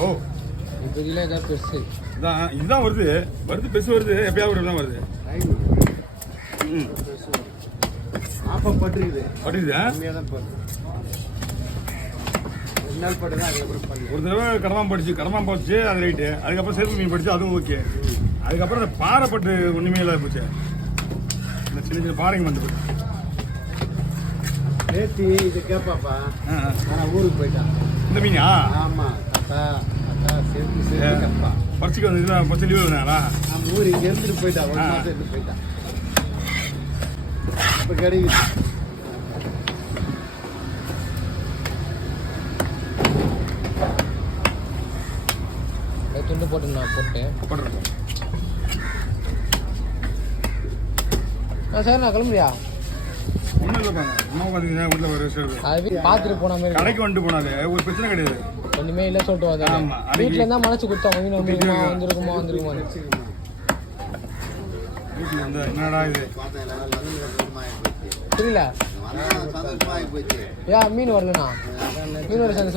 ஓ இப்போ இல்லை ஏதாவது பெருசு இதான் இதுதான் வருது பெருசு வருது எப்பயாவது தான் வருது. ம் ஆப்பா பட்டுருக்குது பட்டுக்குதா? கம்மியாக தான் போடுது. 2 நாள் போட்டு தான் அதுக்கப்புறம் பண்ணி. ஒரு தடவை கடமா போச்சு அது ரைட்டு. அதுக்கப்புறம் செருப்பு மீன் படிச்சு அதுவும் ஓகே. அதுக்கப்புறம் இந்த பாறை பட்டு ஒன்றுமே இல்லாத போச்சு. இந்த சின்ன சின்ன பாறைங்க வந்து போச்சு. நேற்று இது கேட்பாப்பா ஆ ஆனால் ஊருக்கு போயிட்டான். இந்த மீனா? ஆமாம் அத்தா சேர்த்து கேட்பா. பறிச்சுக்கு வந்து இதெல்லாம் பறிச்சு லீவ் வந்தாங்களா? நம்ம ஊர் இங்கே இருந்துட்டு போயிட்டான். 1 மாதம் இருந்து போயிட்டான். இப்போ கிடைக்குது. துண்டு போட்டு நான் போட்டேன். போட்டுருக்கோம். சார் நான் கிளம்புறியா? ஒன்றும் இல்லைப்பாங்க. அம்மா பார்த்தீங்கன்னா வீட்டில் ஒரு ரெஸ்ட். அது பார்த்துட்டு போன மாதிரி கடைக்கு வந்துட்டு போனாலே ஒரு பிரச்சனை கிடையாது. ஒன்றுமே இல்லை சொல்லிட்டு ஆமா, வந்தேன். அன்னைக்கு வீட்டில் இருந்தால் மனசு கொடுத்தோம் வந்துருக்குமா வீட்டில் இருந்தா என்னடா இது புரியல. சந்தோஷமாக போச்சு. மீன் வரலண்ணா மீன் ஒரு சந்தோஷம்.